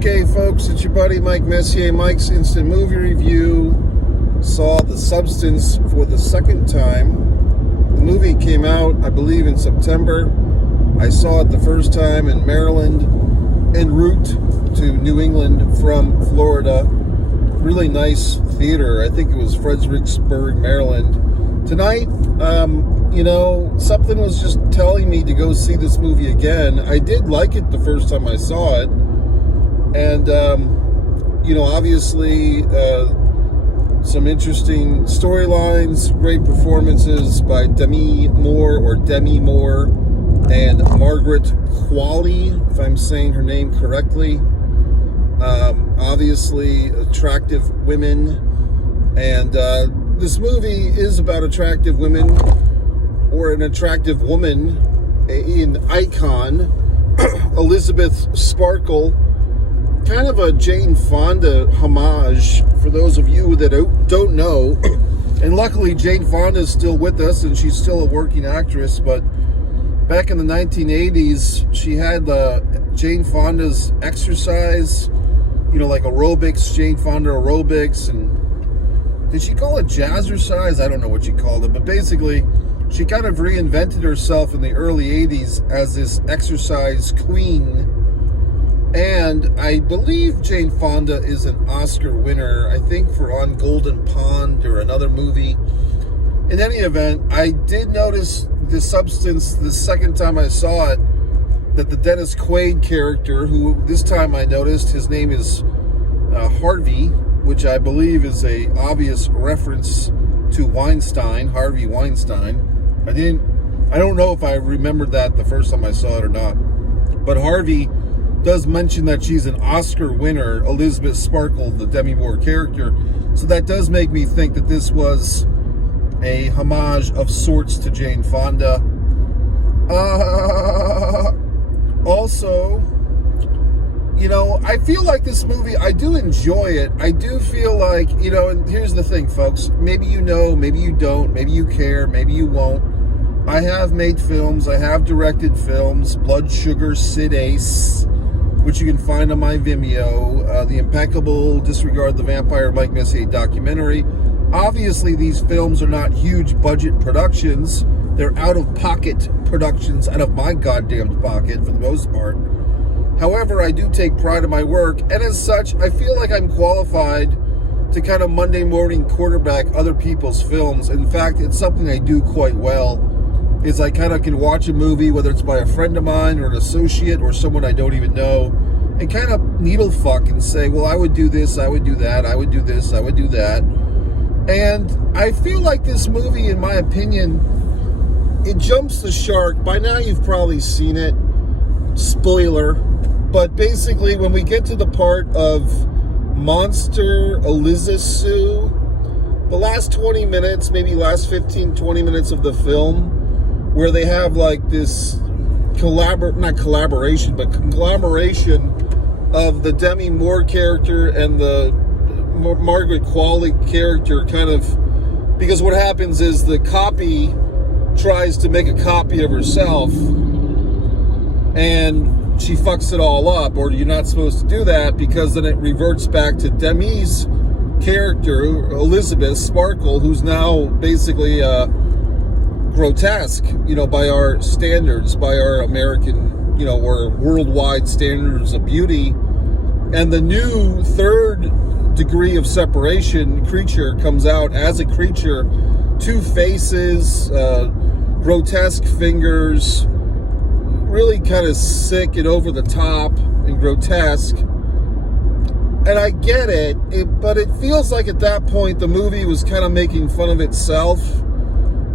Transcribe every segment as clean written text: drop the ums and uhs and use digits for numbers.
Okay, folks, it's your buddy Mike Messier, Mike's Instant Movie Review. Saw The Substance for the second time. The movie came out, I believe, in September. I saw it the first time in Maryland, en route to New England from Florida. Really nice theater. I think it was Fredericksburg, Maryland. Tonight, something was just telling me to go see this movie again. I did like it the first time I saw it. And, obviously, some interesting storylines, great performances by Demi Moore and Margaret Qualley, if I'm saying her name correctly. Obviously, attractive women. And this movie is about attractive women, or an attractive woman, an icon, Elizabeth Sparkle. Kind of a Jane Fonda homage for those of you that don't know. And luckily Jane Fonda is still with us and she's still a working actress. But back in the 1980s, she had Jane Fonda's exercise, like aerobics, Jane Fonda aerobics. And did she call it jazzercise? I don't know what she called it. But basically, she kind of reinvented herself in the early 80s as this exercise queen. And I believe Jane Fonda is an Oscar winner, I think for On Golden Pond or another movie. In any event, I did notice The Substance the second time I saw it, that the Dennis Quaid character, who this time I noticed his name is Harvey, which I believe is a obvious reference to Weinstein, Harvey Weinstein. I don't know if I remembered that the first time I saw it or not, but Harvey does mention that she's an Oscar winner, Elizabeth Sparkle, the Demi Moore character. So that does make me think that this was a homage of sorts to Jane Fonda. Also, I feel like this movie, I do enjoy it. I do feel like, and here's the thing, folks. Maybe you know, maybe you don't, maybe you care, maybe you won't. I have made films, I have directed films, Blood Sugar, Sid Ace, which you can find on my Vimeo, The Impeccable, Disregard the Vampire, Mike Messier documentary. Obviously, these films are not huge budget productions. They're out-of-pocket productions, out of my goddamn pocket for the most part. However, I do take pride in my work, and as such, I feel like I'm qualified to kind of Monday morning quarterback other people's films. In fact, it's something I do quite well. Is I kind of can watch a movie, whether it's by a friend of mine or an associate or someone I don't even know, and kind of needle fuck and say, well, I would do this, I would do that, I would do this, I would do that. And I feel like this movie, in my opinion, it jumps the shark. By now you've probably seen it. Spoiler. But basically, when we get to the part of Monster Elizasu, the last 20 minutes, maybe last 15, 20 minutes of the film, where they have like this conglomeration of the Demi Moore character and the Margaret Qualley character, kind of, because what happens is the copy tries to make a copy of herself and she fucks it all up, or you're not supposed to do that, because then it reverts back to Demi's character, Elizabeth Sparkle, who's now basically grotesque, by our standards, by our American, or worldwide standards of beauty. And the new third degree of separation creature comes out as a creature, 2 faces, grotesque fingers, really kind of sick and over the top and grotesque. And I get it, but it feels like at that point the movie was kind of making fun of itself.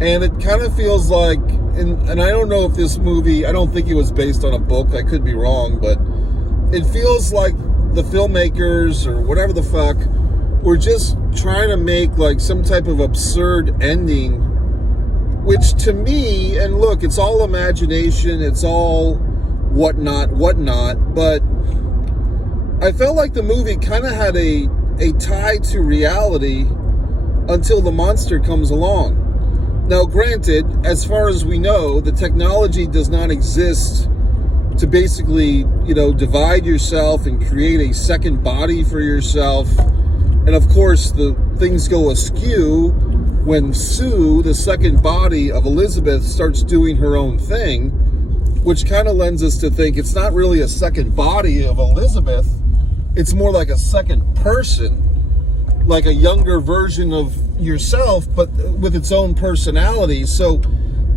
And it kind of feels like, and I don't know if this movie, I don't think it was based on a book, I could be wrong, but it feels like the filmmakers, or whatever the fuck, were just trying to make like some type of absurd ending, which to me, and look, it's all imagination, it's all whatnot, but I felt like the movie kind of had a tie to reality until the monster comes along. Now, granted, as far as we know, the technology does not exist to basically, divide yourself and create a second body for yourself. And of course, the things go askew when Sue, the second body of Elizabeth, starts doing her own thing, which kind of lends us to think it's not really a second body of Elizabeth. It's more like a second person, like a younger version of yourself, but with its own personality. So,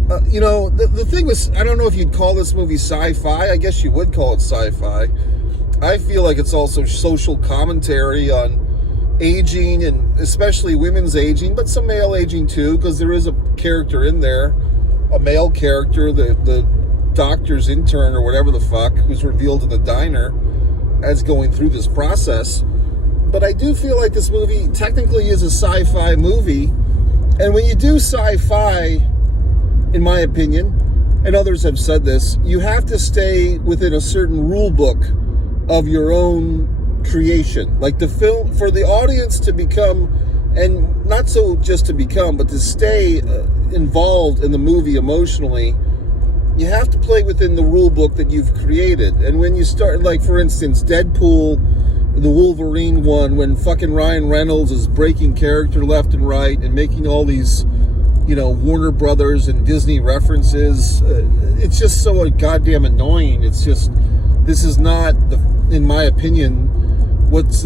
the thing was, I don't know if you'd call this movie sci-fi. I guess you would call it sci-fi. I feel like it's also social commentary on aging, and especially women's aging, but some male aging too, because there is a character in there, a male character, the doctor's intern or whatever the fuck, who's revealed in the diner as going through this process. But I do feel like this movie technically is a sci-fi movie, and when you do sci-fi, in my opinion, and others have said this, you have to stay within a certain rule book of your own creation. Like the film, for the audience to become, and not so just to become, but to stay involved in the movie emotionally, you have to play within the rule book that you've created. And when you start, like for instance, Deadpool, the Wolverine one, when fucking Ryan Reynolds is breaking character left and right and making all these, Warner Brothers and Disney references, it's just so goddamn annoying. It's just, this is not, in my opinion, what is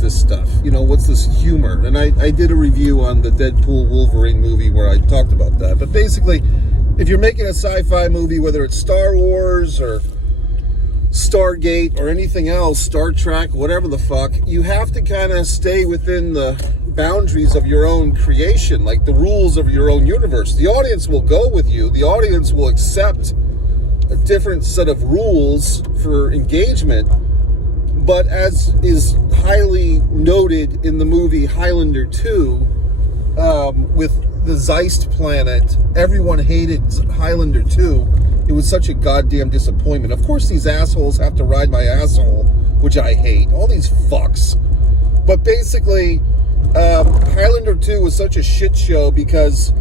this stuff? What's this humor? And I did a review on the Deadpool Wolverine movie where I talked about that. But basically, if you're making a sci-fi movie, whether it's Star Wars or Stargate or anything else, Star Trek, whatever the fuck, you have to kind of stay within the boundaries of your own creation, like the rules of your own universe. The audience will go with you. The audience will accept a different set of rules for engagement. But as is highly noted in the movie Highlander 2, with the Zeist planet, everyone hated Highlander 2. It was such a goddamn disappointment. Of course, these assholes have to ride my asshole, which I hate. All these fucks. But basically, Highlander 2 was such a shit show because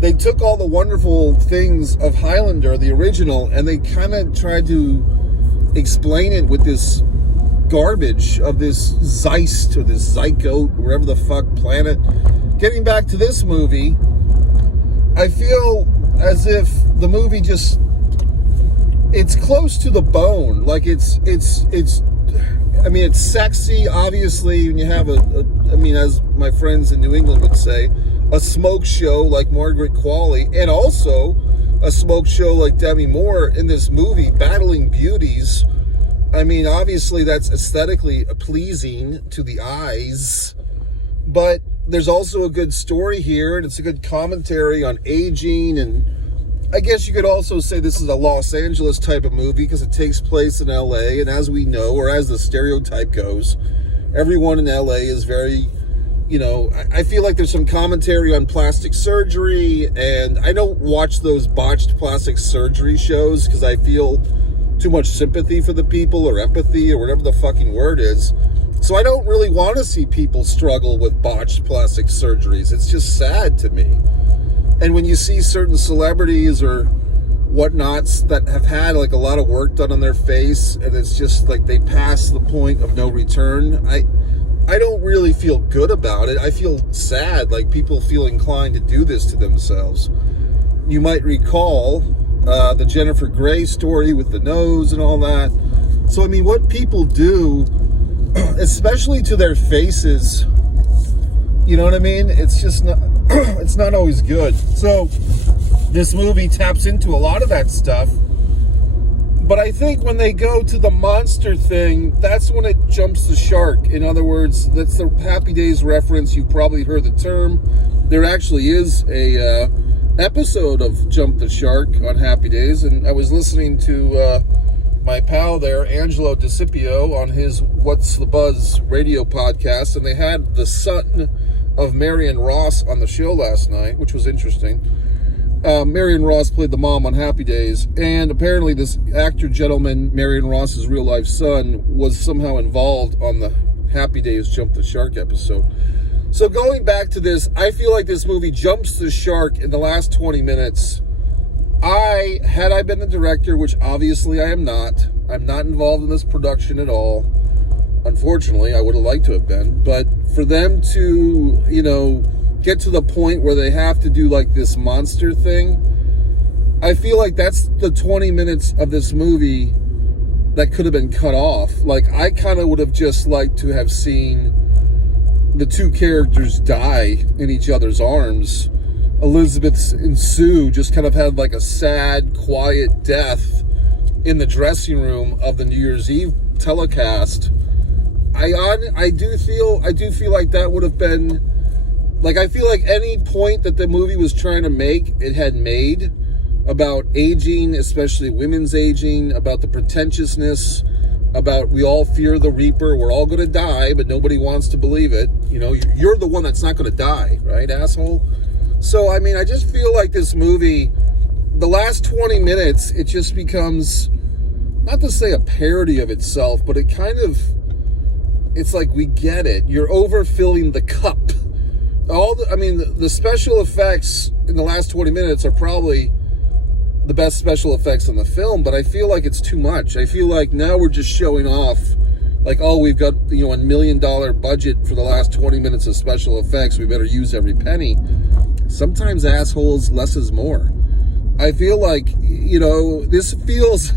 they took all the wonderful things of Highlander, the original, and they kind of tried to explain it with this garbage of this Zeist or this Zygote, wherever the fuck planet. Getting back to this movie, I feel as if the movie just, it's close to the bone. Like it's sexy, obviously, when you have as my friends in New England would say, a smoke show like Margaret Qualley, and also a smoke show like Demi Moore in this movie, battling beauties. Obviously that's aesthetically pleasing to the eyes, but there's also a good story here, and it's a good commentary on aging, and I guess you could also say this is a Los Angeles type of movie because it takes place in LA, and as we know, or as the stereotype goes, everyone in LA is very, I feel like there's some commentary on plastic surgery, and I don't watch those botched plastic surgery shows because I feel too much sympathy for the people, or empathy, or whatever the fucking word is. So I don't really want to see people struggle with botched plastic surgeries. It's just sad to me. And when you see certain celebrities or whatnots that have had like a lot of work done on their face, and it's just like they pass the point of no return, I don't really feel good about it. I feel sad, like people feel inclined to do this to themselves. You might recall the Jennifer Grey story with the nose and all that. So what people do, especially to their faces, it's just not, it's not always good. So this movie taps into a lot of that stuff, but I think when they go to the monster thing, that's when it jumps the shark. In other words, that's the Happy Days reference. You've probably heard the term. There actually is a episode of Jump the Shark on Happy Days, and I was listening to my pal there, Angelo DeCipio, on his What's the Buzz radio podcast, and they had the son of Marion Ross on the show last night, which was interesting. Marion Ross played the mom on Happy Days, and apparently this actor gentleman, Marion Ross's real life son, was somehow involved on the Happy Days Jump the Shark episode. So going back to this, I feel like this movie jumps the shark in the last 20 minutes Had I been the director, which obviously I am not, I'm not involved in this production at all. Unfortunately, I would have liked to have been, but for them to, get to the point where they have to do like this monster thing, I feel like that's the 20 minutes of this movie that could have been cut off. Like, I kind of would have just liked to have seen the two characters die in each other's arms. Elizabeth and Sue just kind of had like a sad, quiet death in the dressing room of the New Year's Eve telecast. I do feel like that would have been, like, I feel like any point that the movie was trying to make, it had made, about aging, especially women's aging, about the pretentiousness, about we all fear the Reaper, we're all going to die, but nobody wants to believe it. You're the one that's not going to die, right, asshole? So, I mean, I just feel like this movie, the last 20 minutes, it just becomes, not to say a parody of itself, but it's like, we get it. You're overfilling the cup. The special effects in the last 20 minutes are probably the best special effects in the film, but I feel like it's too much. I feel like now we're just showing off, like, oh, we've got, a $1 million budget for the last 20 minutes of special effects. We better use every penny. Sometimes, assholes, less is more. I feel like, this feels,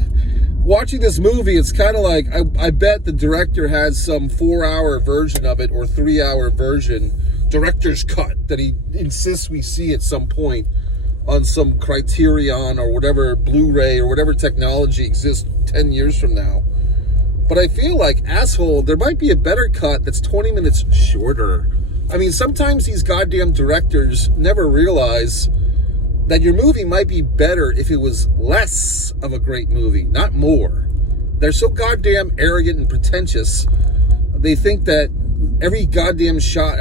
watching this movie, it's kind of like, I bet the director has some 4-hour version of it or 3-hour version, director's cut, that he insists we see at some point on some Criterion or whatever, Blu-ray or whatever technology exists 10 years from now. But I feel like, asshole, there might be a better cut that's 20 minutes shorter. I mean, sometimes these goddamn directors never realize that your movie might be better if it was less of a great movie, not more. They're so goddamn arrogant and pretentious. They think that every goddamn shot,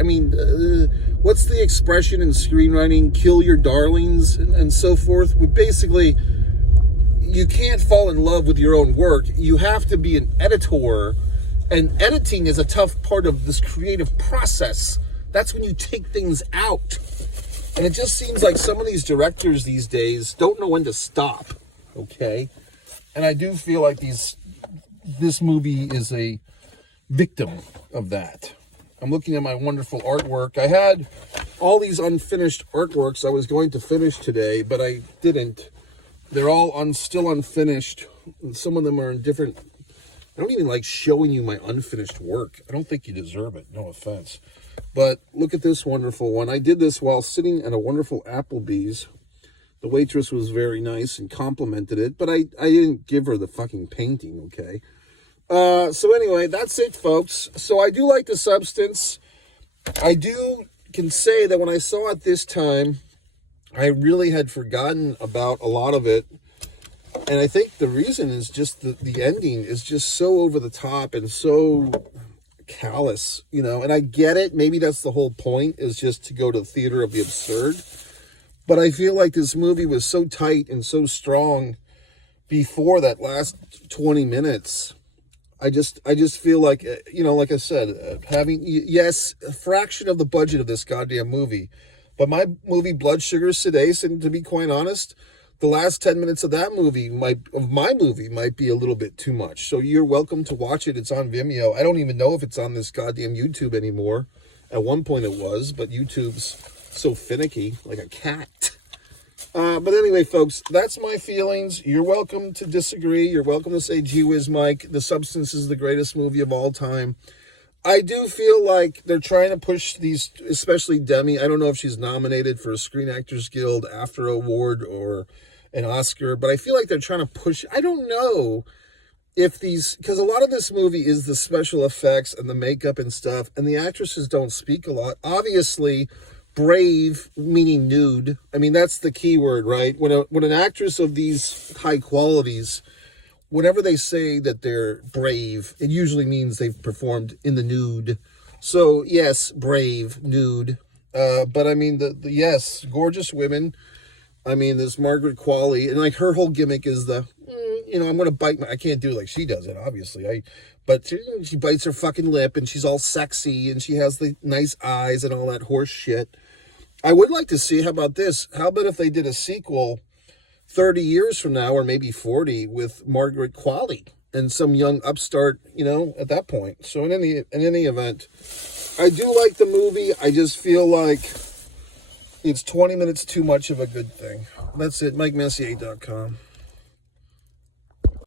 what's the expression in screenwriting? Kill your darlings and so forth. Basically, you can't fall in love with your own work. You have to be an editor, and editing is a tough part of this creative process. That's when you take things out. And it just seems like some of these directors these days don't know when to stop, okay? And I do feel like this movie is a victim of that. I'm looking at my wonderful artwork. I had all these unfinished artworks I was going to finish today, but I didn't. They're all still unfinished. Some of them are in different... I don't even like showing you my unfinished work. I don't think you deserve it. No offense. But look at this wonderful one. I did this while sitting at a wonderful Applebee's. The waitress was very nice and complimented it, but I didn't give her the fucking painting, okay? So anyway, that's it, folks. So I do like the substance. I can say that when I saw it this time, I really had forgotten about a lot of it. And I think the reason is just the ending is just so over the top and so callous, and I get it. Maybe that's the whole point, is just to go to the theater of the absurd. But I feel like this movie was so tight and so strong before that last 20 minutes. I just feel like, like I said, having, yes, a fraction of the budget of this goddamn movie, but my movie Blood Sugar Sedace, and to be quite honest, the last 10 minutes of that movie, my movie might be a little bit too much. So you're welcome to watch it. It's on Vimeo. I don't even know if it's on this goddamn YouTube anymore. At one point it was, but YouTube's so finicky, like a cat. But anyway, folks, that's my feelings. You're welcome to disagree. You're welcome to say, gee whiz, Mike, The Substance is the greatest movie of all time. I do feel like they're trying to push these, especially DEMI. I don't know if she's nominated for a Screen Actors Guild AFTRA award or an Oscar, but I feel like they're trying to push. I don't know if because a lot of this movie is the special effects and the makeup and stuff, and the actresses don't speak a lot. Obviously, brave, meaning nude. That's the key word, right? When an actress of these high qualities, whenever they say that they're brave, it usually means they've performed in the nude. So, yes, brave, nude. But yes, gorgeous women. This Margaret Qualley, and like her whole gimmick is I'm going to bite I can't do it like she does it, obviously. But she bites her fucking lip, and she's all sexy, and she has the nice eyes and all that horse shit. I would like to see, how about this? How about if they did a sequel 30 years from now, or maybe 40, with Margaret Qualley and some young upstart, at that point. So in any event, I do like the movie. I just feel like it's 20 minutes too much of a good thing. That's it. MikeMessier.com.